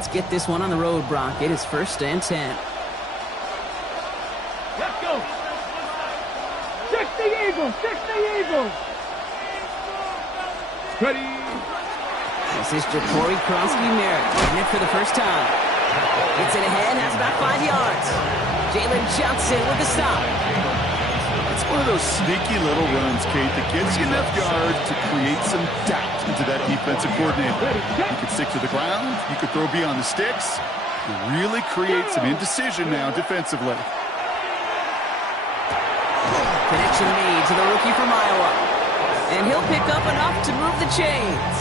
Let's get this one on the road, Brock. It is 1st and 10. Let's go. 60 Eagles, 60 Eagles. Ready. This is Jacory Kronsky-Merritt getting it for the first time. Gets it ahead, has about 5 yards. Jalen Johnson with the stop. It's one of those sneaky little runs, Kate, that gives you enough yards to create some doubt into that defensive coordinator. You could stick to the ground, you could throw beyond the sticks, you really create some indecision now defensively. Connection made to the rookie from Iowa. And he'll pick up enough to move the chains.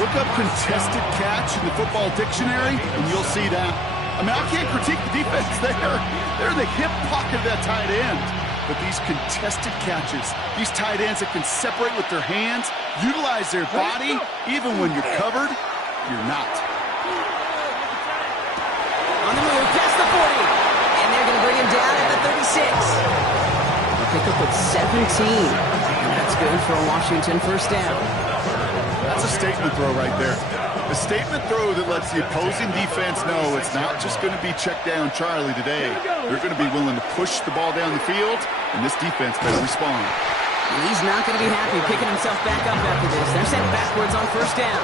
Look up contested catch in the football dictionary, and you'll see that. I mean, I can't critique the defense there. They're the hip pocket of that tight end. But these contested catches, these tight ends that can separate with their hands, utilize their body, even when you're covered, you're not. On the move, past the 40. And they're going to bring him down at the 36. They'll pick up with 17. And that's good for a Washington first down. That's a statement throw right there. A statement throw that lets the opposing defense know it's not just going to be check down Charlie today. They're going to be willing to push the ball down the field, and this defense better respond. He's not going to be happy picking himself back up after this. They're sent backwards on first down.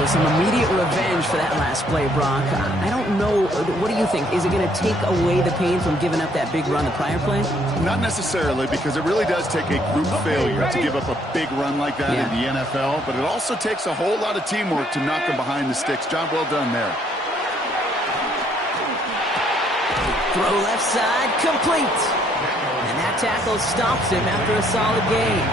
So some immediate revenge for that last play, Brock. I don't know. What do you think? Is it going to take away the pain from giving up that big run the prior play? Not necessarily, because it really does take a group failure to give up a big run like that in the NFL, but it also takes a whole lot of teamwork to knock them behind the sticks. John, well done there. Throw left side, complete. And that tackle stops him after a solid gain.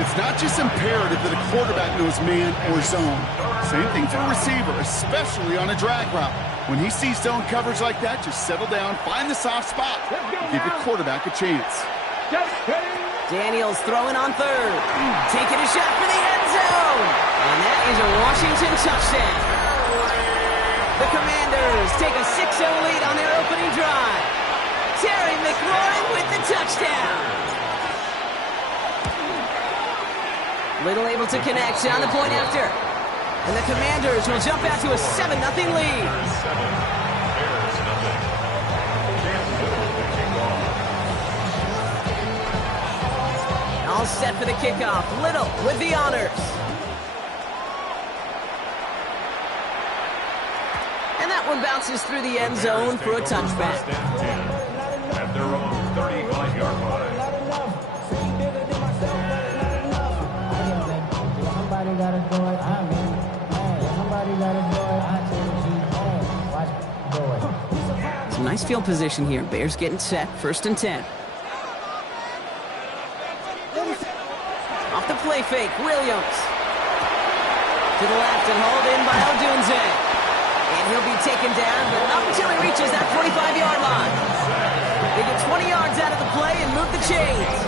It's not just imperative that a quarterback knows man or zone. Same thing for a receiver, especially on a drag route. When he sees zone coverage like that, just settle down, find the soft spot, give your quarterback a chance. Daniels throwing on third. Taking a shot for the end zone. And that is a Washington touchdown. The Commanders take a 6-0 lead on their opening drive. Terry McLaurin with the touchdown. Little able to connect on the point after. And the Commanders will jump out to a 7-0 lead. All set for the kickoff. Little with the honors. And that one bounces through the end zone for a touchback. At their own 35-yard line. Somebody gotta do it. I'm in. Somebody gotta do it. I watch it. Do it. Some nice field position here. Bears getting set. 1st and 10. Off the play fake. Williams. To the left and hauled in by Odunze. And he'll be taken down, but not until he reaches that 45-yard line. They get 20 yards out of the play and move the chains.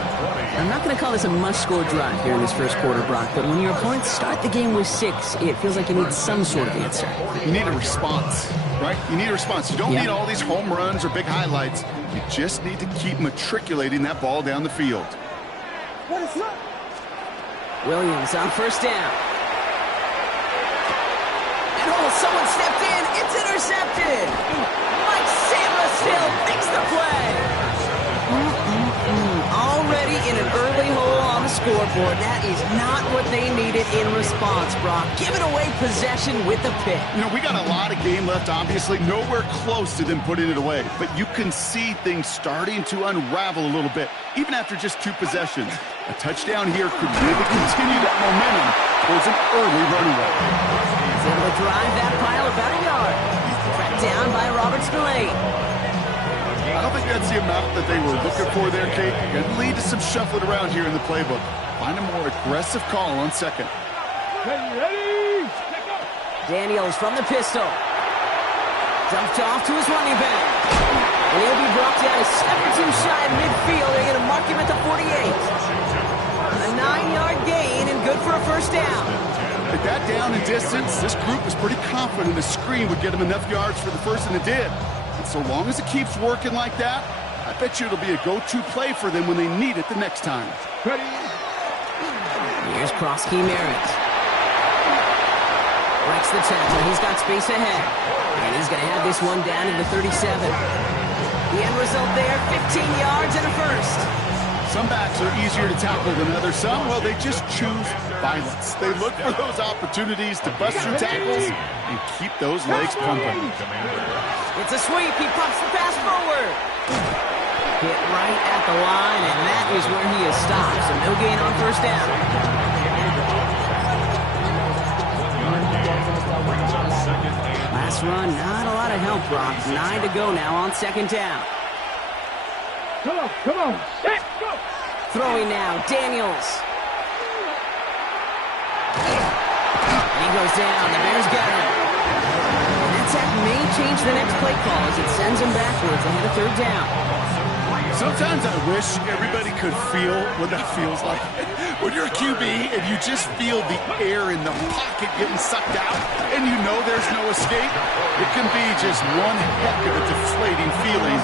I'm not going to call this a must-score drive here in this first quarter, Brock, but when your opponents start the game with 6, it feels like you need some sort of answer. You need a response, right? You need a response. You don't need all these home runs or big highlights. You just need to keep matriculating that ball down the field. Williams on first down. And someone stepped in. It's intercepted. Mike Samuel makes the play. Already in an early hole on the scoreboard. That is not what they needed in response, Brock. Giving away possession with the pick. You know, we got a lot of game left, obviously. Nowhere close to them putting it away. But you can see things starting to unravel a little bit, even after just 2 possessions. A touchdown here could really continue that momentum towards an early runaway. He's able to drive that pile about a yard. Tracked down by Robert Spillane. I don't think that's the amount that they were looking for there, Kate. It can lead to some shuffling around here in the playbook. Find a more aggressive call on second. Ready? Daniels from the pistol. Dumped off to his running back. And he'll be brought down a 7-2 shy of midfield. They're going to mark him at the 48. A 9-yard gain and good for a first down. At that down and distance, this group was pretty confident a screen would get them enough yards for the first, and it did. And so long as it keeps working like that, I bet you it'll be a go-to play for them when they need it the next time. Ready? Here's Kronsky-Merritt. Right Breaks the tackle. He's got space ahead. And he's going to have this one down in the 37. The end result there, 15 yards and a first. Some backs are easier to tackle than others. Some, well, they just choose violence. They look for those opportunities to bust through tackles and keep those legs pumping. It's a sweep. He pumps the pass forward. Hit right at the line, and that is where he is stopped. So no gain on first down. Last run, not a lot of help, Brock. 9 to go now on second down. Come on. Set, go. Throwing now, Daniels. And he goes down. The Bears got him. And that sack may change the next play call as it sends him backwards ahead of third down. Sometimes I wish everybody could feel what that feels like. When you're a QB and you just feel the air in the pocket getting sucked out and you know there's no escape, it can be just one heck of a deflating feeling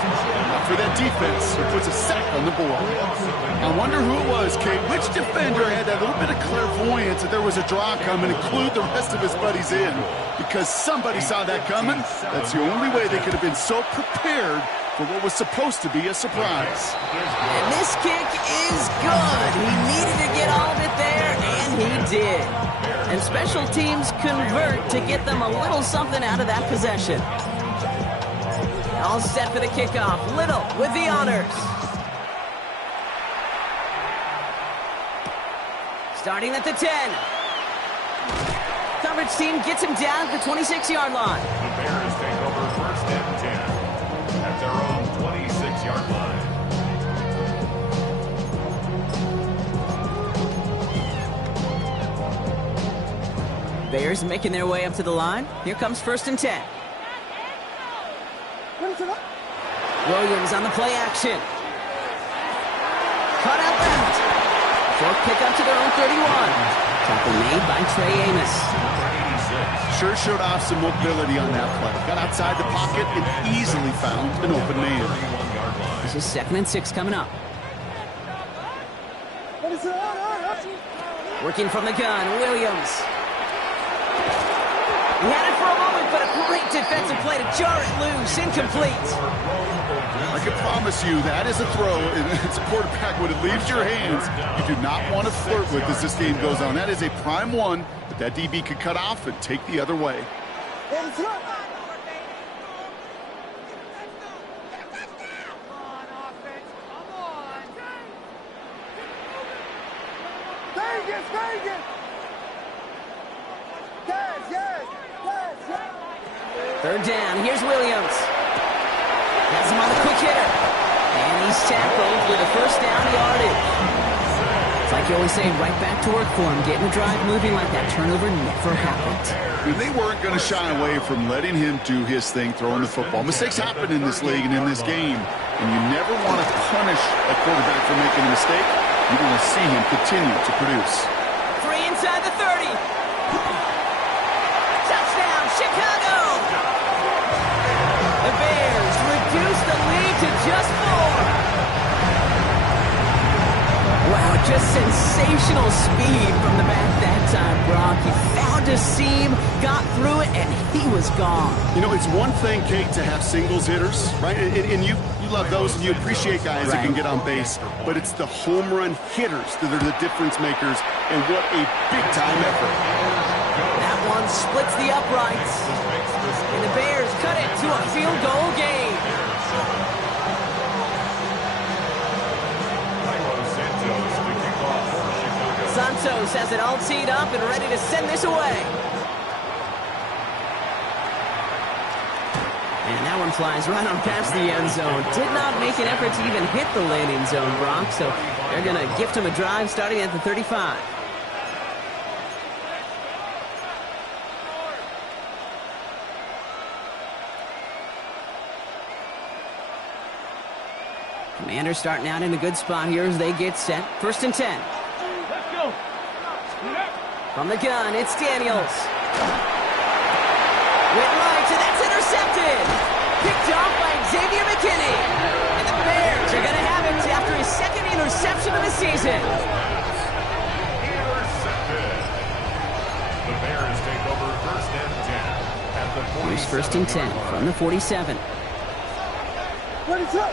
for that defense who puts a sack on the board. I wonder who it was, Kate. Which defender had that little bit of clairvoyance that there was a draw coming and clued the rest of his buddies in? Because somebody saw that coming. That's the only way they could have been so prepared for what was supposed to be a surprise. And this kick is good. He needed to get all of it there, and he did. And special teams convert to get them a little something out of that possession. All set for the kickoff. Little with the honors. Starting at the 10. Coverage team gets him down at the 26-yard line. The Bears take over first and 10 at their own 26-yard line. Bears making their way up to the line. Here comes first and 10. Williams on the play action. Cut out left. Short pick up to their own 31. Tackle made by Trey Amos. Sure showed off some mobility on that play. Got outside the pocket and easily found an open man. This is 2nd and 6 coming up. Working from the gun, Williams. He had it for a moment, but a great defensive play to jar it loose. Incomplete. I can promise you that is a throw, and it's a quarterback when it leaves your hands. You do not want to flirt with as this game goes on. That is a prime one that that DB could cut off and take the other way. Third down, here's Williams. Has him on the quick hitter. And he's tackled with a first down yardage. It's like you always say, right back to work for him. Getting the drive moving like that turnover never happened. And they weren't going to shy away from letting him do his thing, throwing the football. Mistakes happen in this league and in this game. And you never want to punish a quarterback for making a mistake. You want to see him continue to produce. 3 inside the 30. Touchdown, Chicago! The Bears reduce the lead to just 4. Wow, just sensational speed from the back that time, Brock. He found a seam, got through it, and he was gone. You know, it's one thing, Kate, to have singles hitters, right? And you love those, and you appreciate guys that can get on base. But it's the home run hitters that are the difference makers, and what a big-time effort. That one splits the uprights. And the Bears cut it to a field goal game. Santos has it all teed up and ready to send this away. And that one flies right on past the end zone. Did not make an effort to even hit the landing zone, Brock. So they're going to gift him a drive starting at the 35. Commanders starting out in a good spot here as they get set. First and 10. Let's go. From the gun, it's Daniels. Went right, and that's intercepted. Picked off by Xavier McKinney. And the Bears are going to have it after his second interception of the season. Intercepted. The Bears take over first and Here's 1st and 10 from the 47. What is up?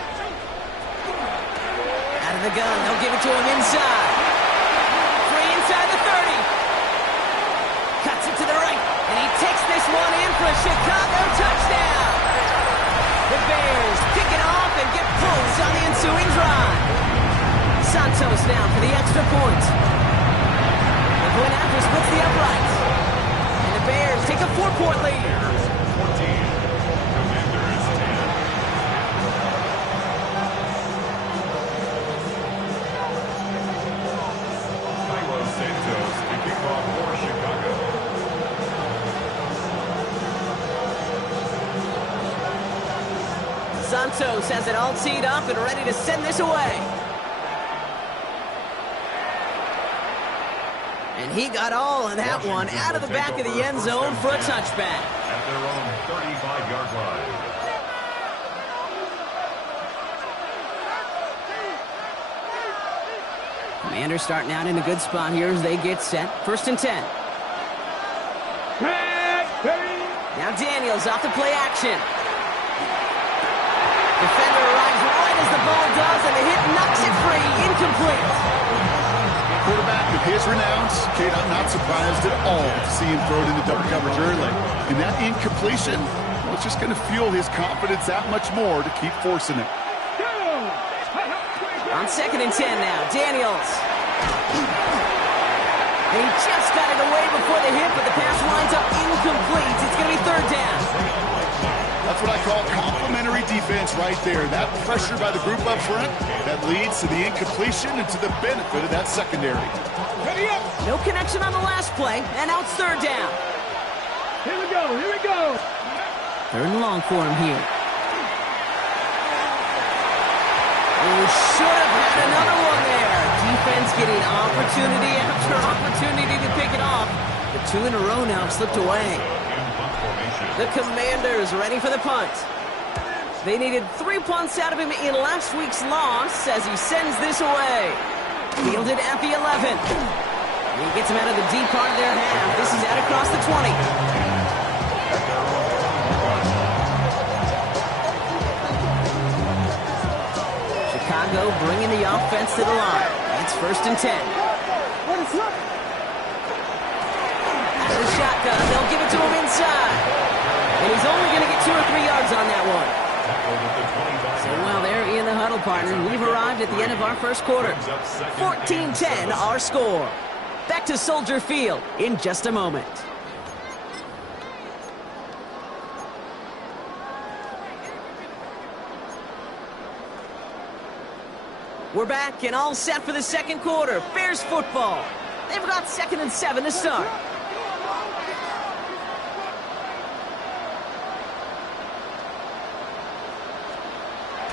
Out of the gun, they'll give it to him inside. Free inside the 30. Cuts it to the right, and he takes this one in for a Chicago touchdown. The Bears pick it off and get points on the ensuing drive. Santos now for the extra point. The point after splits the uprights. And the Bears take a 4-point lead. Bears 14, Commanders 10. Cairo Santos to kick off for Chicago. Santos has it all teed up and ready to send this away. And he got all of that one out of the back of the end zone for a touchback. At their own 35-yard line. Commanders starting out in a good spot here as they get set. 1st and 10. Now Daniels off the play action. Defender arrives right as the ball does, and the hit knocks it free. Incomplete. Quarterback of his renowns, Kate, I'm not surprised at all to see him throw it into double coverage early. And that incompletion, well, it's just going to fuel his confidence that much more to keep forcing it. On 2nd and 10 now, Daniels. He just got it away before the hit, but the pass winds up incomplete. It's going to be 3rd down. That's what I call complementary defense right there. That pressure by the group up front, that leads to the incompletion and to the benefit of that secondary. No connection on the last play, and now it's 3rd down. Here we go, here we go. 3rd and long for him here. Oh, should have had another one there. Defense getting opportunity after opportunity to pick it off. The 2 in a row now have slipped away. The Commanders ready for the punt. They needed 3 punts out of him in last week's loss as he sends this away. Fielded at the 11. And he gets him out of the deep part of their half. This is out across the 20. Chicago bringing the offense to the line. It's 1st and 10. What is up? Out of the shotgun, they'll give it to him inside. And he's only going to get 2 or 3 yards on that one. So while they're in the huddle, partner, we've arrived at the end of our 1st quarter. 14-10 our score. Back to Soldier Field in just a moment. We're back and all set for the 2nd quarter. Bears football. They've got 2nd and 7 to start.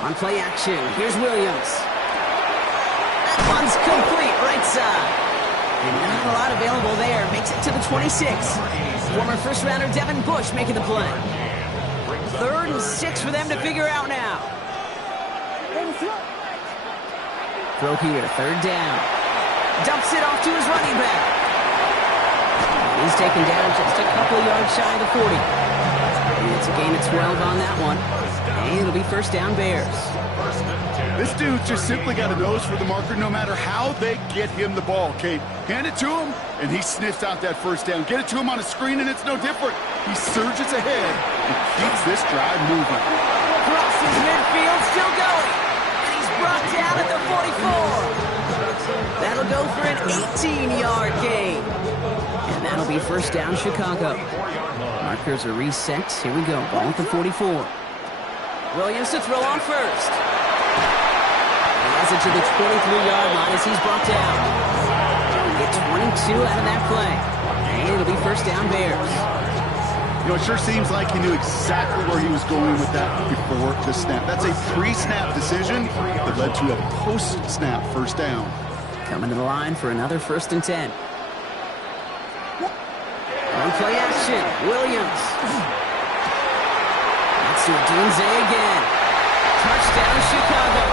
On play action, here's Williams. That one's complete, right side. And not a lot available there. Makes it to the 26. Former first-rounder Devin Bush making the play. 3rd and 6 for them to figure out now. Throw here, 3rd down. Dumps it off to his running back. He's taken down just a couple yards shy of the 40. And it's a gain of 12 on that one. And it'll be 1st down Bears. This dude just simply got a nose for the marker no matter how they get him the ball, Kate. Hand it to him, and he sniffs out that 1st down. Get it to him on a screen, and it's no different. He surges ahead and keeps this drive moving. Crosses midfield, still going. And he's brought down at the 44. That'll go for an 18-yard gain. And that'll be 1st down Chicago. Markers are reset. Here we go. Ball at the 44. Williams to throw on 1st. He has it to the 23-yard line as he's brought down. He'll get 22 out of that play. And it'll be 1st down Bears. You know, it sure seems like he knew exactly where he was going with that before the snap. That's a pre-snap decision that led to a post-snap 1st down. Coming to the line for another 1st and 10. On play action, Williams. That's to Odunze again. Touchdown, Chicago.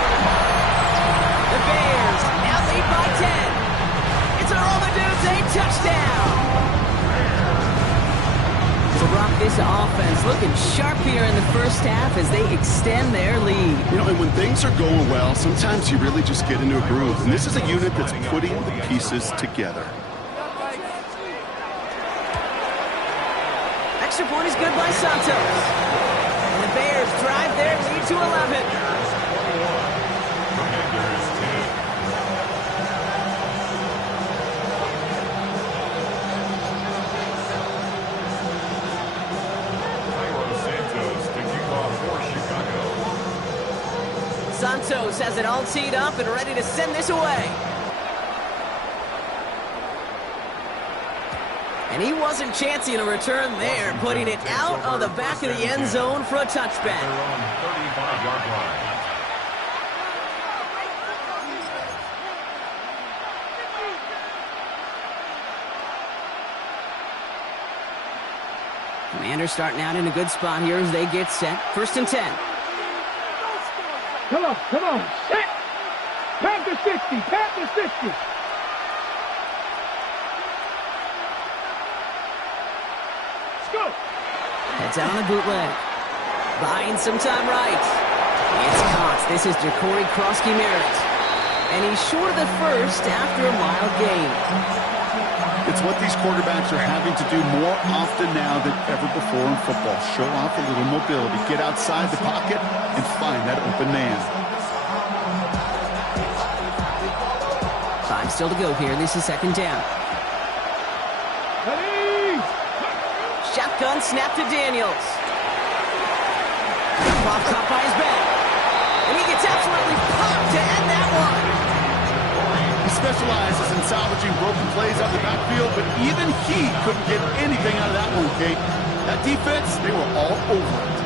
The Bears now lead by 10. It's an Odunze touchdown. So, Brock, this offense looking sharp here in the first half as they extend their lead. You know, and when things are going well, sometimes you really just get into a groove. And this is a unit that's putting the pieces together. Extra point is good by Santos. And the Bears drive their lead to 11. Santos has it all teed up and ready to send this away. And he wasn't chancing a return there, putting it out of the back of the end zone for a touchback. Commanders starting out in a good spot here as they get set. 1st and 10. Come on, come on. Set. Panthers 50, Panthers 50. Let's go. Heads out on the bootleg. Buying some time right. It's caught. This is Jacory Krosky-Merritt. And he's short of the first after a mild gain. It's what these quarterbacks are having to do more often now than ever before in football. Show off a little mobility. Get outside the pocket and find that open man. Time still to go here. This is 2nd down. Ready. Shotgun snap to Daniels. Ball caught by his back. And he gets absolutely popped to end that one. He specializes in salvaging broken plays out of the backfield, but even he couldn't get anything out of that one, Kate. That defense, they were all over it.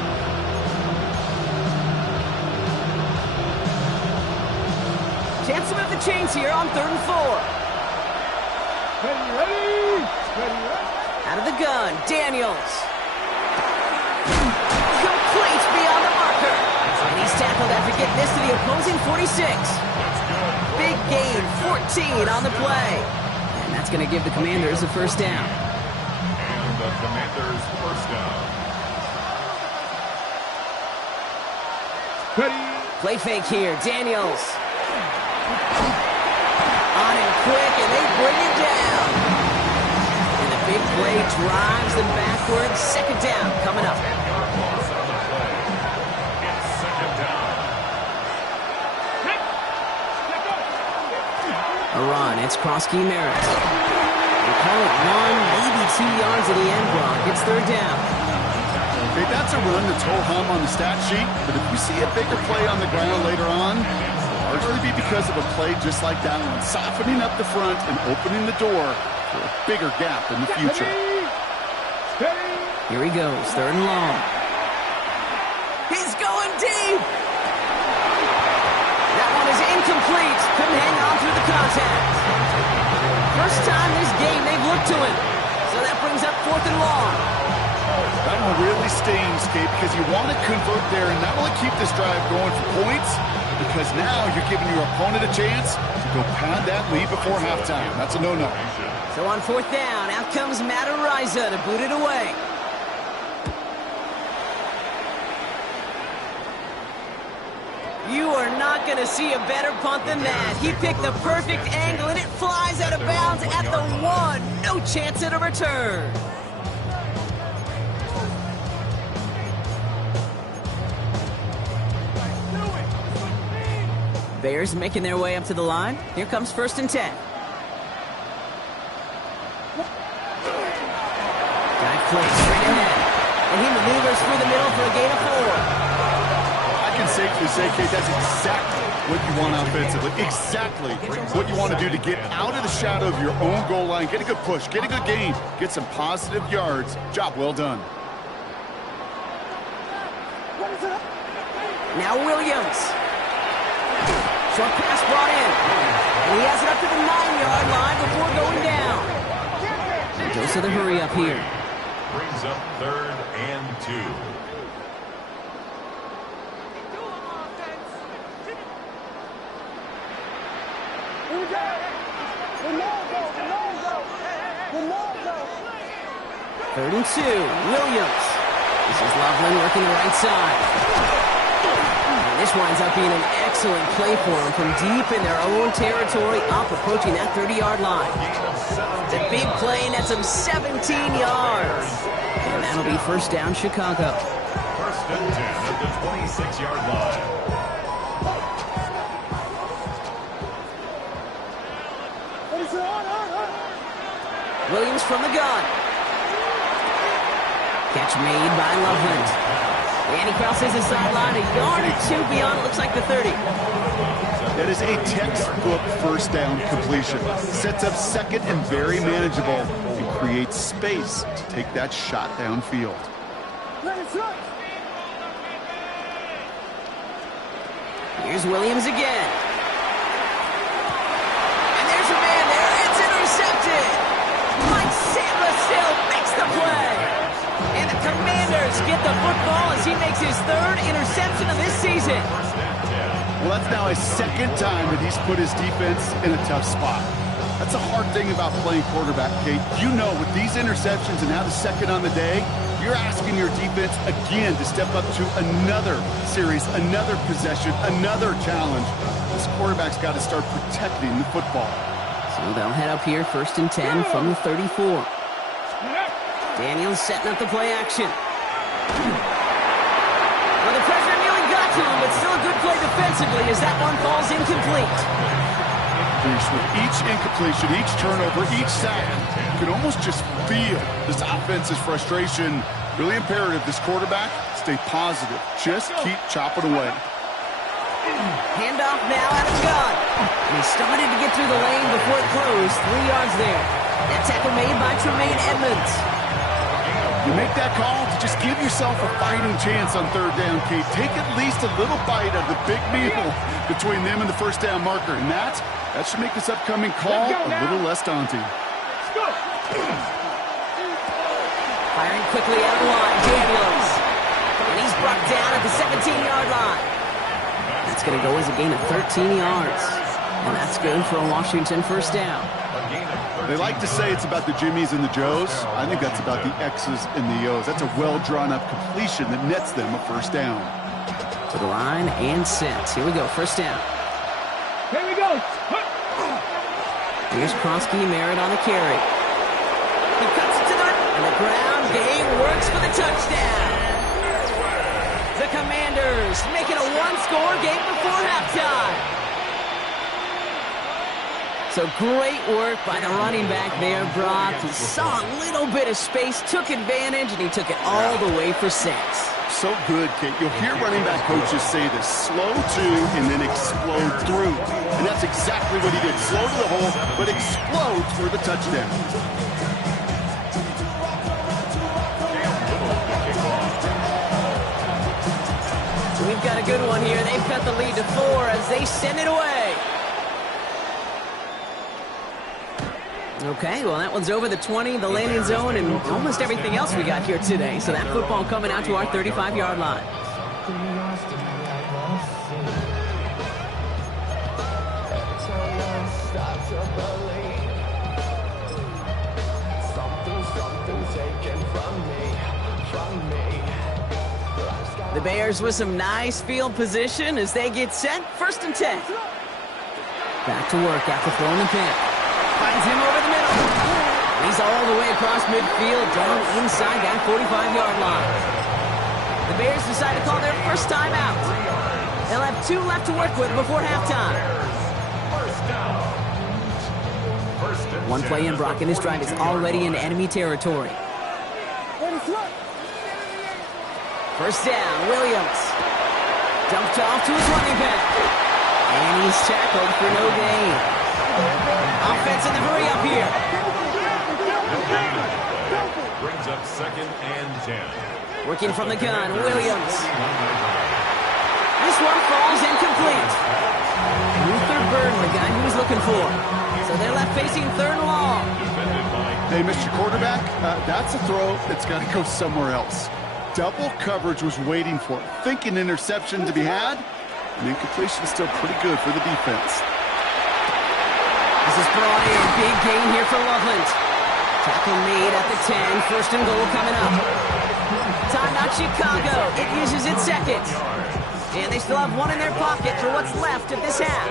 Chance to move the chains here on 3rd and 4. Ready, ready. Ready, ready. Out of the gun, Daniels. Complete beyond the marker. And he's tackled after getting this to the opposing 46. Big gain, 14 on the play. And that's going to give the Commanders a 1st down. And the Commanders' 1st down. Ready. Play fake here, Daniels. On him quick, and they bring it down. And the big play drives them backwards. 2nd down coming up. A run, it's Krosky-Merritt. They call it 1, maybe 2 yards at the end block. It's 3rd down. Okay, that's a run that's ho-hum on the stat sheet, but if you see a bigger play on the ground later on, it'll largely be because of a play just like that one, softening up the front and opening the door for a bigger gap in the future. Ready. Here he goes, 3rd and long. He's going deep! That one is incomplete. Couldn't hang on through the contact. First time this game they've looked to him. So that brings up 4th and long. That one really stings, Kate, because you want to convert there and not only keep this drive going for points, because now you're giving your opponent a chance to go pad that lead before halftime. That's a no-no. So on 4th down, out comes Matt Araiza to boot it away. You are not going to see a better punt than that. He picked the perfect angle, and it flies out of bounds at the 1. No chance at a return. Bears making their way up to the line. Here comes 1st and 10. Guy plays straight ahead. And he maneuvers through the middle for a gain of 4. I can safely say, Kate, that's exactly what you want offensively. Exactly what you want to do to get out of the shadow of your own goal line. Get a good push. Get a good gain. Get some positive yards. Job well done. Now Williams. Short pass brought in. And he has it up to the 9-yard line before going down. And goes to the hurry up here. Brings up 3rd and 2. Here we go. 3rd and 2. Williams. This is Loveland working the right side. And this winds up being an excellent play for them from deep in their own territory, up approaching that 30-yard line. The big play nets them 17 yards. And that'll be 1st down, Chicago. 1st and 10 at the 26-yard line. Williams from the gun. Catch made by Loveland. And he crosses the sideline a yard or 2 beyond, it looks like the 30. That is a textbook 1st down completion. Sets up 2nd and very manageable and creates space to take that shot downfield. Here's Williams again. And there's a man there. It's intercepted. Mike Samba still makes the play. And the Commanders get the football as he makes his 3rd interception of this season. Well, that's now his 2nd time that he's put his defense in a tough spot. That's a hard thing about playing quarterback, Kate. You know, with these interceptions and now the 2nd on the day, you're asking your defense again to step up to another series, another possession, another challenge. This quarterback's got to start protecting the football. So they'll head up here 1st and 10 from the 34. Daniels setting up the play action. Well, the pressure nearly got to him, but still a good play defensively as that one falls incomplete. With each incompletion, each turnover, each sack, you can almost just feel this offense's frustration. Really imperative, this quarterback, stay positive. Just keep chopping away. Handoff now out of the gun. And he started to get through the lane before it closed. 3 yards there. That tackle made by Tremaine Edmonds. You make that call to just give yourself a fighting chance on 3rd down, Kate. Take at least a little bite of the big meal between them and the 1st down marker. And that should make this upcoming call a little less daunting. Firing quickly out of the line, Daniels. And he's brought down at the 17-yard line. That's going to go as a gain of 13 yards. And that's good for a Washington 1st down. They like to say it's about the Jimmies and the Joes. I think that's about the X's and the O's. That's a well-drawn-up completion that nets them a 1st down. To the line and set. Here we go, 1st down. Here we go. Here's Kronsky, Merritt on the carry. He cuts it to the ground game, works for the touchdown. The Commanders make it a 1-score game before halftime. So great work by the running back there, Brock. He saw a little bit of space, took advantage, and he took it all the way for 6. So good, Kate. You'll hear running back coaches say this: slow to and then explode through. And that's exactly what he did. Slow to the hole, but explodes for the touchdown. We've got a good one here. They've cut the lead to 4 as they send it away. Okay, well, that one's over the 20, the landing zone, and almost everything else we got here today. So that football coming out to our 35-yard line. The Bears with some nice field position as they get set. 1st and 10. Back to work after throwing the pin. Finds him over the middle. He's all the way across midfield, down inside that 45-yard line. The Bears decide to call their 1st time out. They'll have 2 left to work with before halftime. 1 play in, Brock, and this drive is already in enemy territory. 1st down, Williams. Dumped off to his running back. And he's tackled for no gain. Offense in the hurry up here. Brings up 2nd and 10. Working from the gun, Williams. This one falls incomplete. Luther Burden, the guy he was looking for. So they're left facing 3rd and long. Hey, Mr. Quarterback, that's a throw that's got to go somewhere else. Double coverage was waiting for it. Thinking interception to be had. And incompletion is still pretty good for the defense. This is brought in. Big gain here for Loveland. Tackle made at the 10. First and goal coming up. Timeout Chicago. It uses its second. And they still have one in their pocket for what's left of this half.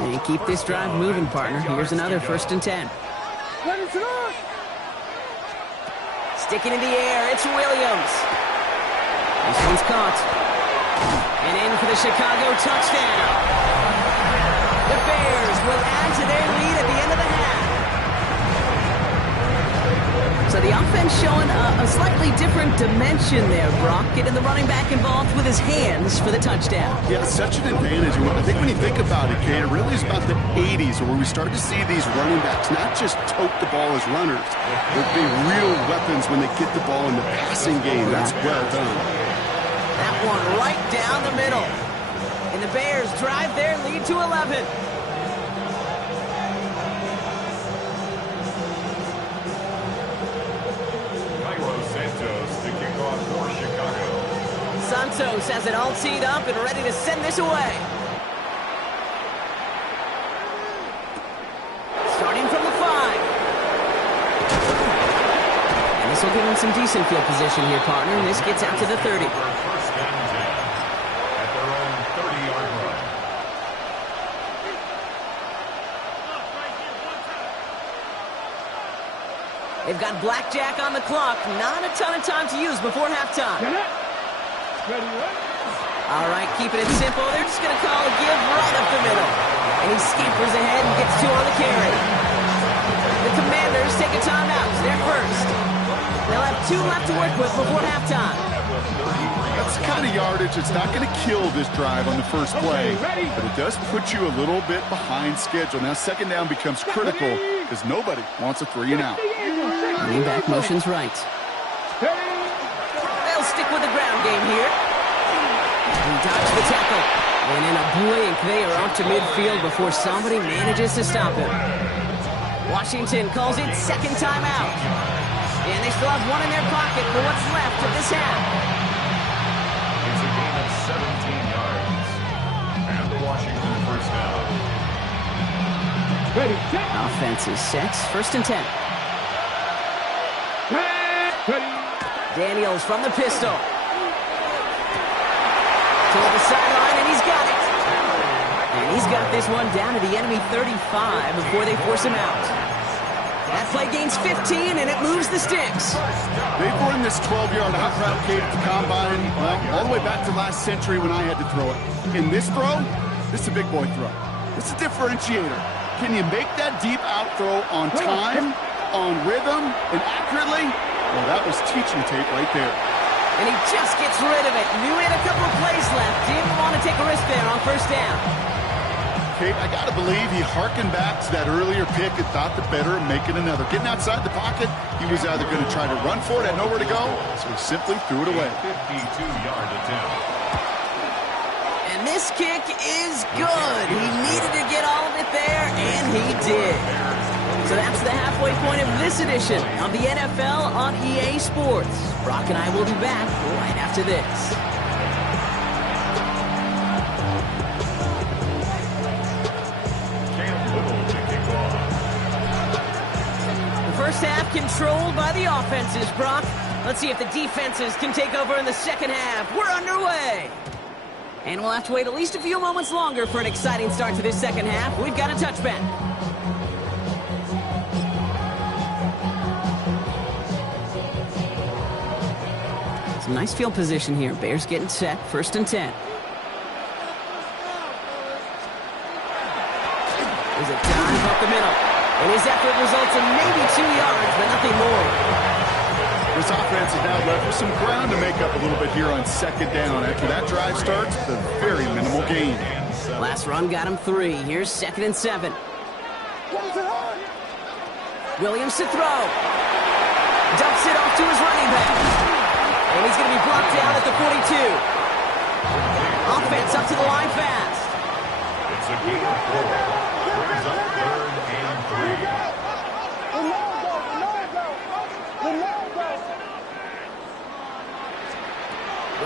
And keep this drive moving, partner. Here's another 1st and 10. Sticking in the air, it's Williams. This one's caught. And in for the Chicago touchdown. The Bears will add to their lead at the end of the half. So the offense showing a slightly different dimension there, Brock. Getting the running back involved with his hands for the touchdown. Yeah, such an advantage. I think when you think about it, Kate, it really is about the 80s where we start to see these running backs not just tote the ball as runners, but be real weapons when they get the ball in the passing game. That's well done. That one right down the middle. And the Bears drive their lead to 11. Santos has it all teed up and ready to send this away. Starting from the 5. And this will give him some decent field position here, partner. And this gets out to the 30. First and 10 at their own 30-yard line. They've got blackjack on the clock. Not a ton of time to use before halftime. All right, keeping it simple. They're just going to call a give right up the middle. And he scampers ahead and gets 2 on the carry. The Commanders take a timeout. They're first. They'll have 2 left to work with before halftime. That's the kind of yardage that's not going to kill this drive on the first play, but it does put you a little bit behind schedule. Now, second down becomes critical because nobody wants a 3 and out. Running back motions right. They'll stick with the ground game here. He dodged the tackle. And in a blink, they are off to midfield before somebody manages to stop him. Washington calls it second timeout. And they still have one in their pocket for what's left of this half. It's a gain of 17 yards. And the Washington first down. Offense is set. 1st and 10. Daniels from the pistol. Toward the sideline, and he's got it. And he's got this one down to the enemy 35 before they force him out. That play gains 15, and it moves the sticks. They've run this 12-yard out route, Kate, at the combine, well, all the way back to last century when I had to throw it. In this throw, this is a big boy throw. It's a differentiator. Can you make that deep out throw on time, on rhythm, and accurately? Well, that was teaching tape right there. And he just gets rid of it. Knew he had a couple of plays left. Didn't want to take a risk there on first down. Kate, I got to believe he hearkened back to that earlier pick and thought the better of making another. Getting outside the pocket, he was either going to try to run for it, had nowhere to go, so he simply threw it away. 52-yard attempt. And this kick is good. He needed to get all of it there, and he did. So that's the halfway point of this edition of the NFL on EA Sports. Brock and I will be back right after this. The first half controlled by the offenses, Brock. Let's see if the defenses can take over in the second half. We're underway. And we'll have to wait at least a few moments longer for an exciting start to this second half. We've got a touchback. Some nice field position here. Bears getting set. 1st and 10. There's a dive up the middle. And his effort results in maybe 2 yards, but nothing more. This offense is now left with some ground to make up a little bit here on second down. After that drive starts, the very minimal gain. Last run got him 3. Here's 2nd and 7. Williams to throw. Dumps it off to his running back. And he's going to be blocked down at the 42. Offense up to the line fast. It's a gain of 4. Brings up 3rd and 3.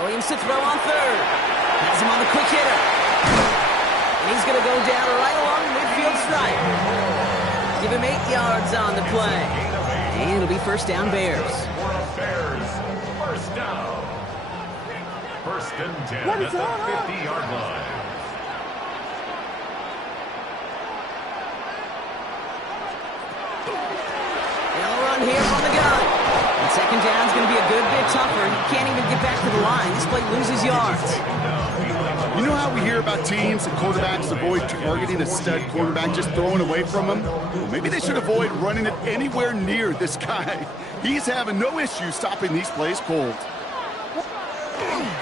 Williams to throw on 3rd. Has him on the quick hitter. And he's going to go down right along the midfield stripe. Give him 8 yards on the play. And it'll be first down Bears. Bears, first down. First and 10 at the 50-yard line. They'll run here from the gun. And second down's going to be a good bit tougher. He can't even get back to the line. This play loses yards. You know how we hear about teams and quarterbacks avoid targeting a stud quarterback, just throwing away from him? Well, maybe they should avoid running it anywhere near this guy. He's having no issue stopping these plays cold.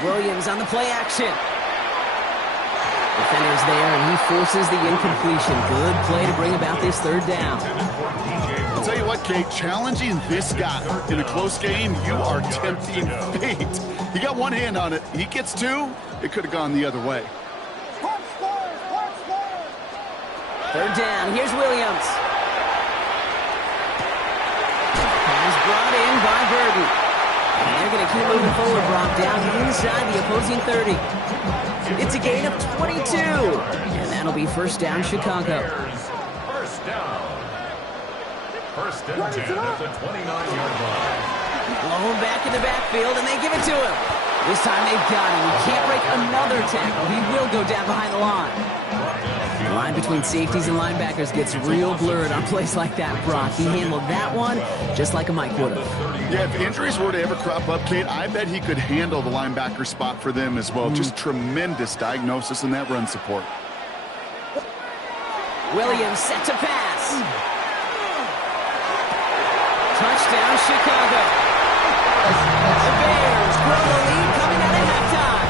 Williams on the play action. Defender's there, and he forces the incompletion. Good play to bring about this third down. I'll tell you what, Kate, challenging this guy in a close game, you are tempting fate. He got one hand on it. He gets two, it could have gone the other way. Third down, here's Williams. Pass brought in by Burton. And they're going to keep moving forward, Brock, down inside the opposing 30. It's a gain of 22. And that'll be first down, Chicago. First down. First and 10 at the 29-yard line. Blown back in the backfield, and they give it to him. This time they've got him. He can't break another tackle. He will go down behind the line. The line between safeties and linebackers gets real blurred on plays like that, Brock. He handled that one just like a Mike would have. Yeah, if injuries were to ever crop up, Kate, I bet he could handle the linebacker spot for them as well. Just tremendous diagnosis in that run support. Williams set to pass. Touchdown, Chicago. The Bears grow the lead coming out of halftime.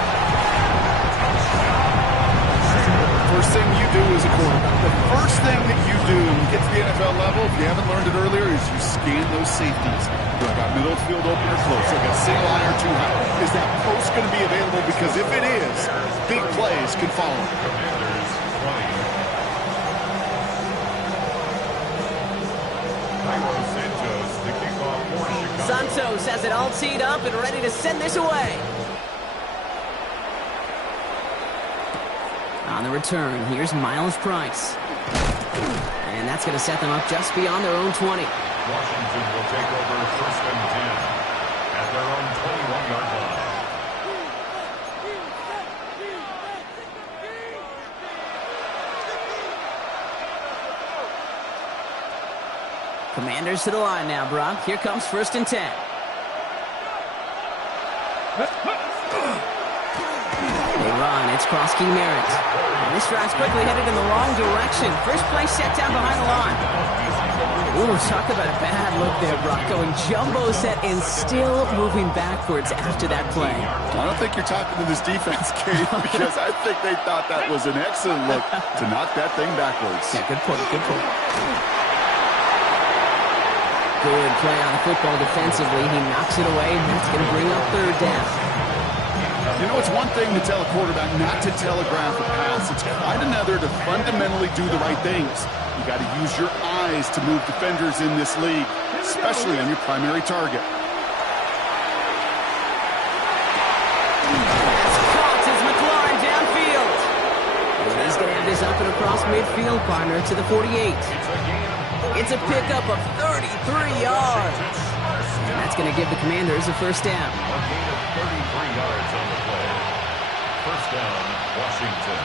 First thing you do as a quarterback, the first thing that you do when you get to the NFL level, if you haven't learned it earlier, is you scan those safeties. Do I got middle field open or close? Do I got single eye or too high? Is that post going to be available? Because if it is, big plays can follow. Commanders 20. Cairo Santos to kick off for Chicago. Santos has it all teed up and ready to send this away. On the return, here's Miles Price. And that's going to set them up just beyond their own 20. Washington will take over first and 10 at their own 21-yard line. Commanders to the line now, Brock. Here comes first and 10. They run. It's Krosky Merritt. And this drive's quickly headed in the wrong direction. First play set down behind the line. Ooh, talk about a bad look there, Brock. Going jumbo set and still moving backwards after that play. I don't think you're talking to this defense, Kate, because I think they thought that was an excellent look to knock that thing backwards. Yeah, good point, good point. Good play on the football defensively. He knocks it away, and that's going to bring up third down. You know, it's one thing to tell a quarterback not to telegraph a pass. It's quite another to fundamentally do the right things. You got to use your eyes to move defenders in this league, especially on your primary target. That's caught as McLaurin downfield. And he's going to have this up and across midfield, partner, to the 48. It's a pickup of 33 yards. And that's going to give the Commanders a first down. A gain of 33 yards on the play. First down, Washington.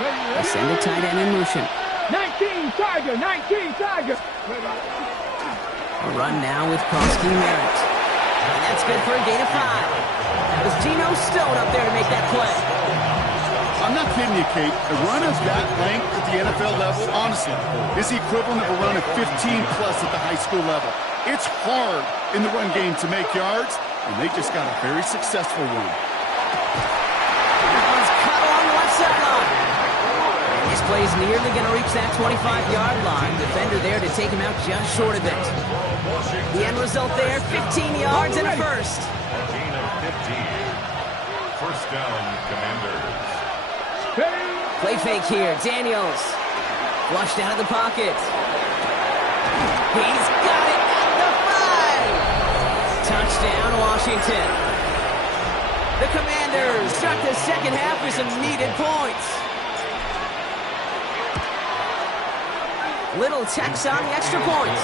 They send a tight end in motion. 19 Tiger, 19 Tiger. A run now with Krosky Merritt. And that's good for a gain of 5. That was Geno Stone up there to make that play. I'm not kidding you, Kate. A run of that length at the NFL level, honestly, is the equivalent of a run of 15-plus at the high school level. It's hard in the run game to make yards, and they just got a very successful one. That one's cut along the left sideline. And this play's nearly going to reach that 25-yard line. Defender there to take him out just short of it. The end result there, 15 yards and a first. A gain of 15. First down, Commanders. Play fake here. Daniels. Flushed out of the pocket. He's got it at the 5. Touchdown, Washington. The Commanders start the second half with some needed points. Little checks on the extra point.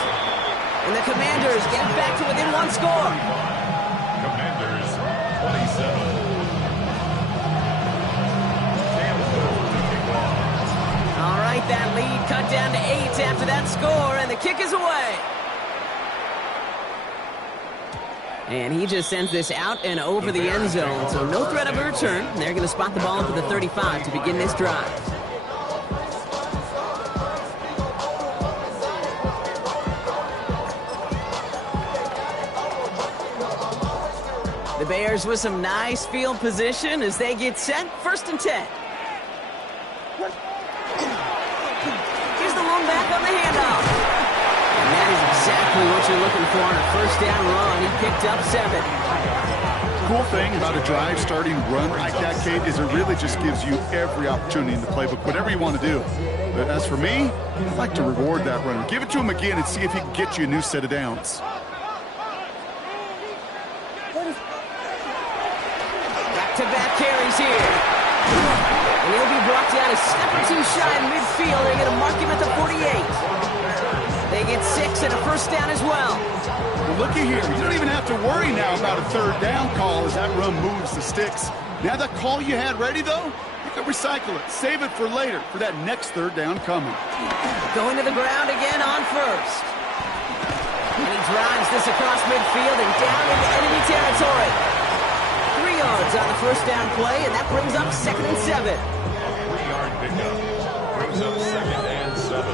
And the Commanders get it back to within one score. Commanders 27. All right, that lead cut down to 8 after that score, and the kick is away. And he just sends this out and over the end zone, so no threat of a return. They're going to spot the ball up at the 35 to begin this drive. The Bears with some nice field position as they get set. 1st and 10. Here's the lone back on the handoff. And that is exactly what you're looking for on a 1st down run. He picked up 7. Cool thing about a drive starting run like that, Kate, is it really just gives you every opportunity in the playbook, whatever you want to do. But as for me, I'd like to reward that runner. Give it to him again and see if he can get you a new set of downs. Back-to-back carries here. And he'll be brought down a step or two shy in midfield. They're going to mark him at the 48. They get 6 and a 1st down as well. Well, looky here. You don't even have to worry now about a 3rd down call as that run moves the sticks. Now that call you had ready, though, you can recycle it. Save it for later for that next 3rd down coming. Going to the ground again on 1st. And he drives this across midfield and down into enemy territory. 3 yards on the 1st down play, and that brings up 2nd and 7. 3-yard pickup brings up 2nd and 7.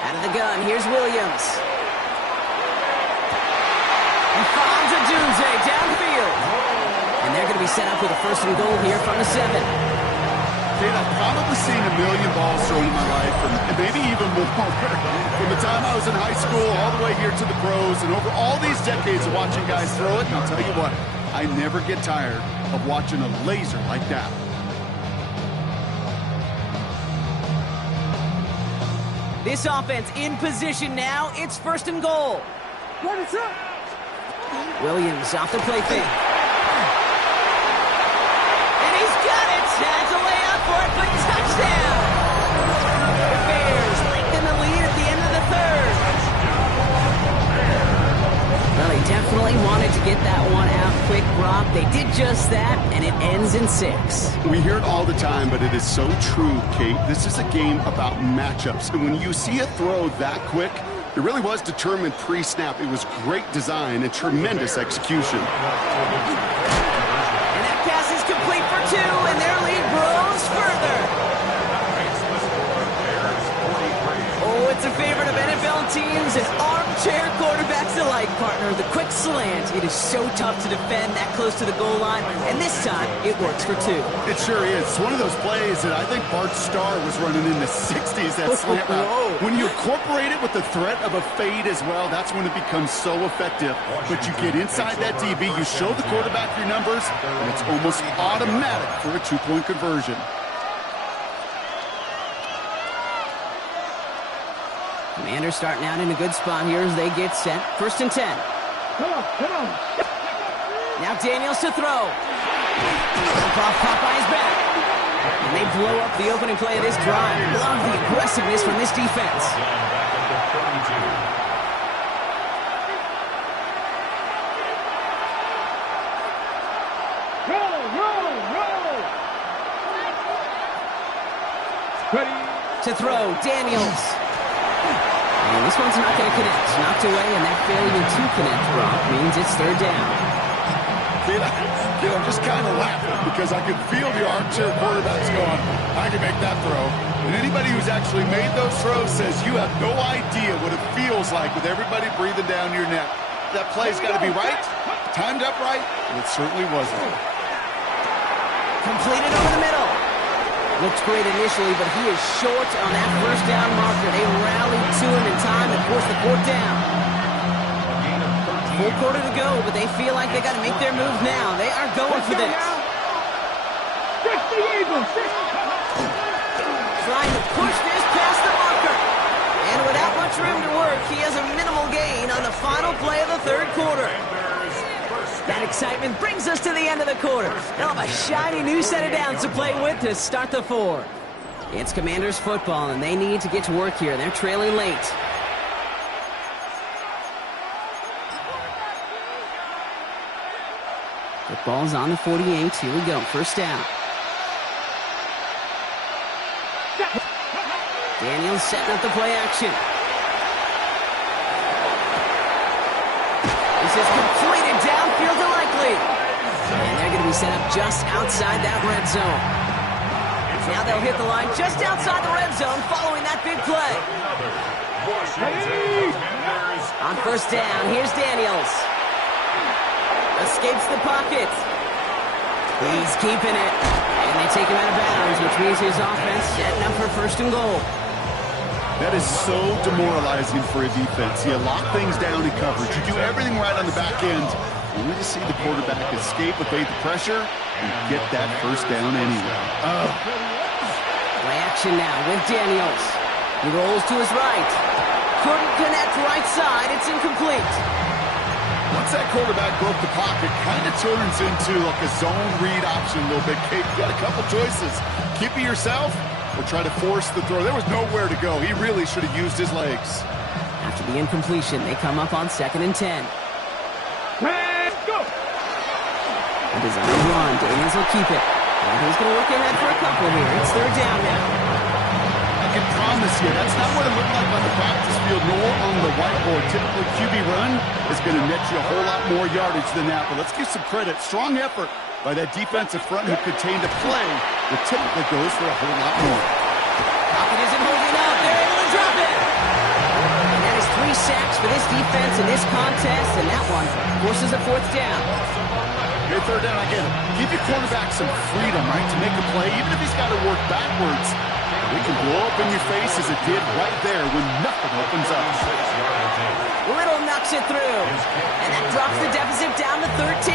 Out of the gun, here's Williams. He finds a Dunze downfield. And they're going to be set up with a 1st and goal here from the 7. Kate, I've probably seen a million balls thrown in my life, and maybe even more. From the time I was in high school all the way here to the pros, and over all these decades of watching guys throw it, and I'll tell you what, I never get tired of watching a laser like that. This offense in position now. It's 1st and goal. Williams off the play fake. And he's got it. Has a way out for it, but touchdown. The Bears lengthen the lead at the end of the 3rd. Well, he definitely wanted to get that one out quick, Brock. They did just that, and it ends in 6. We hear it all the time, but it is so true, Kate. This is a game about matchups. And when you see a throw that quick, it really was determined pre-snap. It was great design and tremendous execution. And that pass is complete for 2, and their lead grows further. Oh, it's a favorite of NFL teams and armchair quarterbacks alike, partner. The quick slant. It is so tough to defend that close to the goal line, and this time it works for 2. It sure is. It's one of those plays that I think Bart Starr was running in the 60s, that slant route. When you incorporate it with the threat of a fade as well, that's when it becomes so effective. But you get inside that DB, you show the quarterback your numbers, and it's almost automatic for a 2-point conversion. Commanders starting out in a good spot here as they get set. 1st and 10. Come on. Now Daniels to throw. Dump off Popeye's back. And they blow up the opening play of this drive. Love the aggressiveness from this defense. Roll. Ready. To throw, Daniels. And this one's not going to connect. Knocked away, and that failure to connect, Brock, means it's 3rd down. I'm just kind of laughing because I can feel the armchair quarterbacks going, I can make that throw. And anybody who's actually made those throws says you have no idea what it feels like with everybody breathing down your neck. That play's got to be right, timed up right, and it certainly wasn't. Completed over the middle. Looks great initially, but he is short on that 1st down marker. They rallied to him in time and forced the 4th down. Full quarter to go, but they feel like they got to make their move now. They are going for this. Trying to push this past the marker. And without much room to work, he has a minimal gain on the final play of the 3rd quarter. That excitement brings us to the end of the quarter. They'll have a shiny new set of downs to play with to start the fourth. It's Commanders football, and they need to get to work here. They're trailing late. The ball's on the 48. Here we go. First down. Daniels setting up the play action. This is completed downfield to Likely. And they're going to be set up just outside that red zone. Now they'll hit the line just outside the red zone following that big play. On first down, here's Daniels. Escapes the pocket. He's keeping it. And they take him out of bounds, which means his offense setting up for first and goal. That is so demoralizing for a defense. You lock things down in coverage. You do everything right on the back end. Only to see the quarterback escape, evade the pressure, and get that first down anyway. Play action now with Daniels. He rolls to his right. Couldn't connect right side. It's incomplete. Once that quarterback broke the pocket, kind of turns into like a zone read option a little bit. Kate, you got a couple choices. Keep it yourself or try to force the throw. There was nowhere to go. He really should have used his legs. After the incompletion, they come up on 2nd and 10. Let's go. A design run. Daniels will keep it. And he's going to look ahead for a couple here. It's 3rd down now. I can promise you, that's not what it looked like on the practice field nor on the whiteboard. Typically, QB run is going to net you a whole lot more yardage than that. But let's give some credit. Strong effort by that defensive front who contained a play that typically goes for a whole lot more. Pocket isn't holding up. They're able to drop it. And that is 3 sacks for this defense in this contest. And that one forces a 4th down. Your 3rd down, I get it. Give your quarterback some freedom, right, to make a play, even if he's got to work backwards. It can blow up in your face as it did right there when nothing opens up. Little knocks it through. And that drops the deficit down to 13.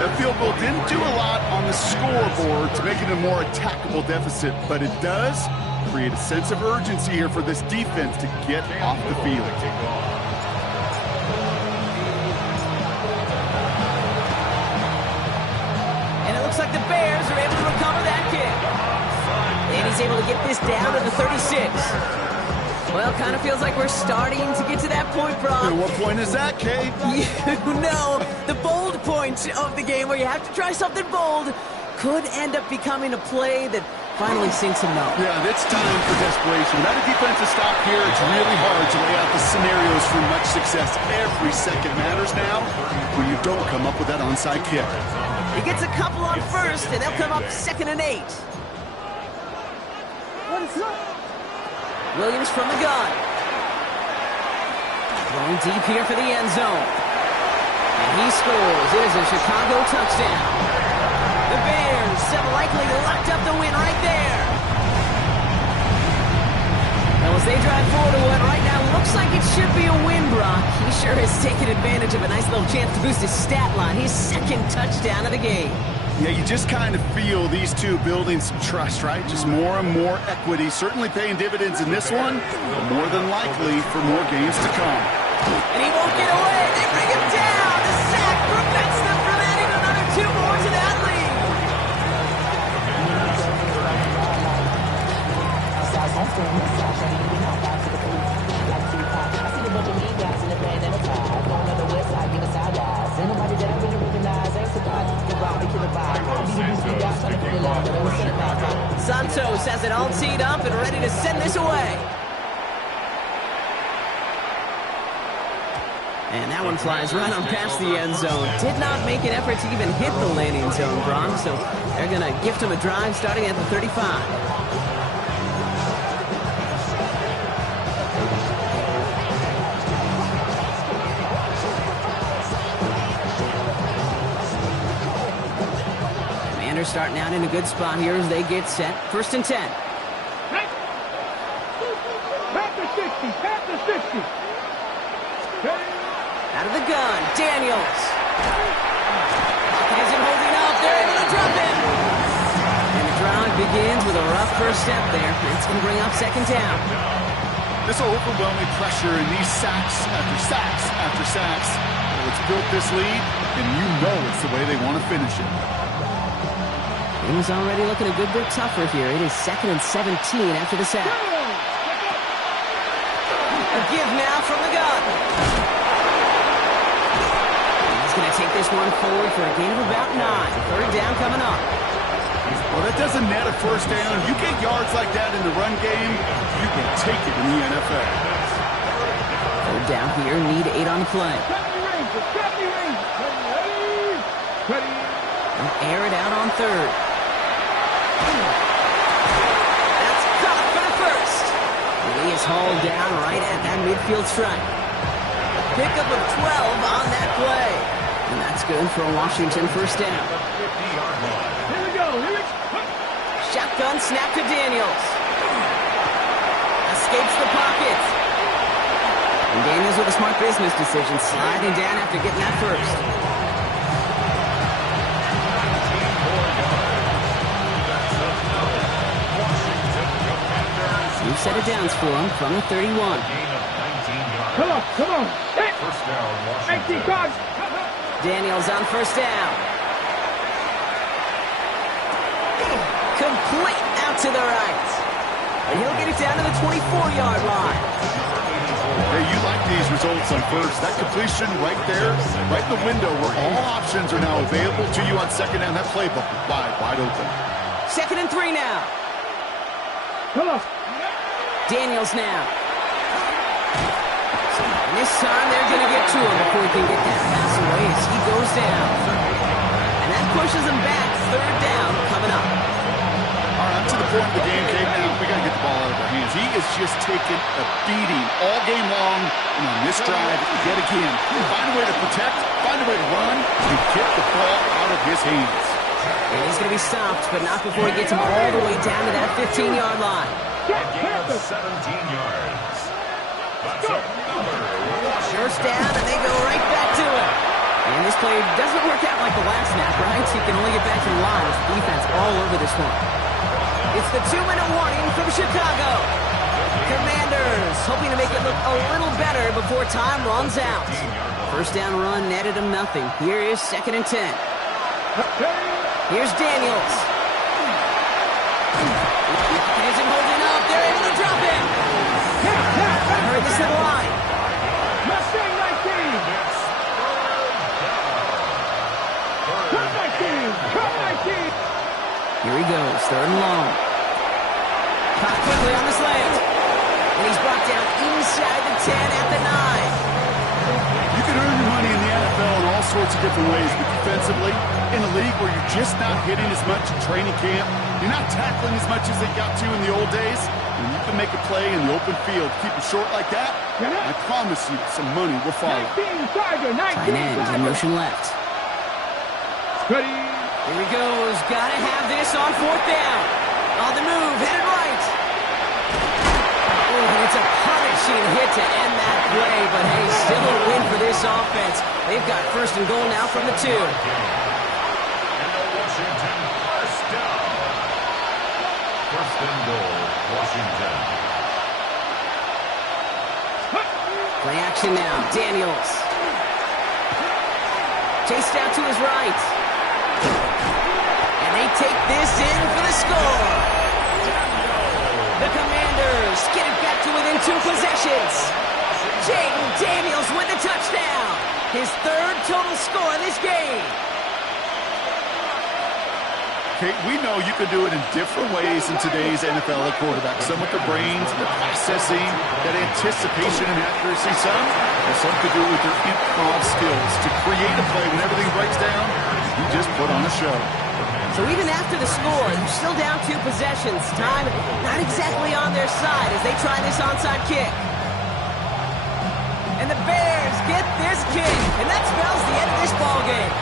That field goal didn't do a lot on the scoreboard to make it a more attackable deficit, but it does create a sense of urgency here for this defense to get off the field. And it looks like the Bears are able to recover that kick. And he's able to get this down to the 36. Well, kind of feels like we're starting to get to that point, Brock. And what point is that, Kate? You know, the bold point of the game where you have to try something bold could end up becoming a play that finally sinks him up. Yeah, it's time for desperation. Without a defensive stop here, it's really hard to lay out the scenarios for much success. Every second matters now when you don't come up with that onside kick. He gets a couple on first, and they'll come up 2nd and 8. Williams from the gun. Throwing deep here for the end zone. And he scores. It is a Chicago touchdown. The Bears have likely locked up the win right there. Well, as they drive forward to what right now looks like it should be a win, Brock. He sure has taken advantage of a nice little chance to boost his stat line. His 2nd touchdown of the game. Yeah, you just kind of feel these two building some trust, right? Just more and more equity. Certainly paying dividends in this one, but more than likely for more games to come. And he won't get away. They bring him down. The sack prevents them from adding another 2 more to that lead. Santos has it all teed up and ready to send this away. And that one flies right on past the end zone. Did not make an effort to even hit the landing zone, Bron, so they're going to gift him a drive starting at the 35. Starting out in a good spot here as they get set. 1st and 10. Panther 60. Panther 60. Out of the gun, Daniels. Pocket isn't holding up. They're able to drop him. And the drive begins with a rough first step there. It's going to bring up 2nd down. This overwhelming pressure and these sacks after sacks after sacks it's built this lead, and you know it's the way they want to finish it. Things already looking a good bit tougher here. It is 2nd and 17 after the sack. A give now from the gun. He's going to take this one forward for a gain of about 9. 3rd down coming up. Well, that doesn't net a first down. You get yards like that in the run game, you can take it in the NFL. 3rd down here, need 8 on the play. They'll air it out on 3rd. That's caught for the 1st. And he is hauled down right at that midfield stripe. Pickup of 12 on that play. And that's good for a Washington 1st down. Here we go. Shotgun snap to Daniels. Escapes the pocket. And Daniels with a smart business decision, sliding down after getting that 1st. New set of downs for him from the 31. Come on. Hit. First down, Washington. 19 cards. Daniels on 1st down. Complete out to the right. And he'll get it down to the 24-yard line. Hey, you like these results on 1st. That completion right there, right in the window where all options are now available to you on 2nd down. That playbook is wide open. 2nd and 3 now. Come on. Daniels now. And this time they're going to get to him before he can get that pass away as he goes down. And that pushes him back. 3rd down coming up. All right, up to the point of the game, Kate. Now we got to get the ball out of our hands. He is just taking a beating all game long. And on this drive, yet again, find a way to protect, find a way to run, and get the ball out of his hands. And he's going to be stopped, but not before he gets him all the way down to that 15-yard line. A gain of 17 yards. That's another Washington. 1st down, and they go right back to it. And this play doesn't work out like the last snap, right? So you can only get back to the line with the defense all over this one. It's the 2-minute warning from Chicago. Commanders hoping to make it look a little better before time runs out. 1st down run netted them nothing. Here is 2nd and 10. Here's Daniels. Has him holding up. They're able to drop him. I heard this in the line. Mustang 19. Cut 19. Here he goes, 3rd and long. Caught quickly on the slant. And he's brought down inside the 10 at the 9. You can earn your money in the NFL in all sorts of different ways, but defensively, in a league where you're just not hitting as much in training camp, you're not tackling as much as they got to in the old days, and you can make a play in the open field, keep it short like that, I promise you some money will follow. 19 Tiger. 19 Tight end in motion left. Ready. Here he goes. Gotta have this on 4th down. On the move, headed right. Oh, and it's a punishing hit to end that play, but hey, still a win for this offense. They've got 1st and goal now from the 2. And the Washington 1st down. 1st and goal, Washington. Play action now. Daniels. Chased out to his right. And they take this in for the score. The Commanders get it back to within 2 possessions. Jayden Daniels with the touchdown. His 3rd total score in this game. Okay, we know you can do it in different ways in today's NFL at quarterback. Some with the brains, the processing, that anticipation and accuracy. Some could do it with their improv skills to create a play when everything breaks down. You just put on a show. So even after the score, they're still down 2 possessions. Time not exactly on their side as they try this onside kick. And the Bears get this kick, and that spells the end of this ballgame.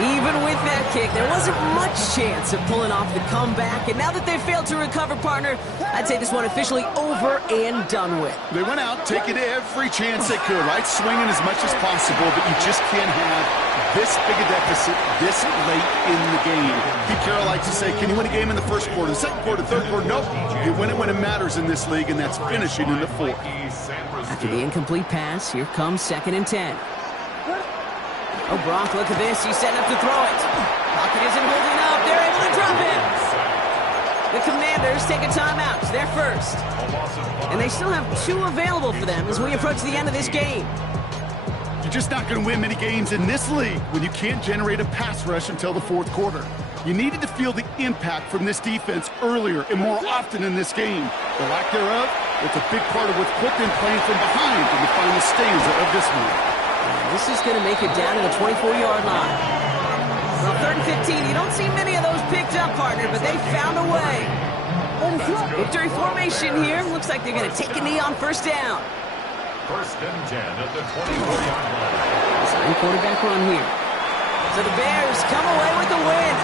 Even with that kick, there wasn't much chance of pulling off the comeback. And now that they've failed to recover, partner, I'd say this one officially over and done with. They went out taking every chance they could, right? Swinging as much as possible, but you just can't have this big a deficit this late in the game. Pete Carroll likes to say, can you win a game in the 1st quarter, the 2nd quarter, 3rd quarter? Nope. You win it when it matters in this league, and that's finishing in the 4th. After the incomplete pass, here comes 2nd and 10. Oh, Gronk, look at this. He's setting up to throw it. Pocket isn't holding up. They're able to drop him. The Commanders take a timeout. They're first. And they still have 2 available for them as we approach the end of this game. You're just not going to win many games in this league when you can't generate a pass rush until the fourth quarter. You needed to feel the impact from this defense earlier and more often in this game. The lack thereof, it's a big part of what's put them playing from behind in the final stanza of this one. This is going to make it down to the 24-yard line. Well, 3rd and 15, you don't see many of those picked up, partner, but they found a way. Victory formation here. Looks like they're going to take a knee on first down. 1st and 10 at the 24-yard line. Sign quarterback run here. So the Bears come away with the win.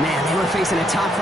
Man, they were facing a top 5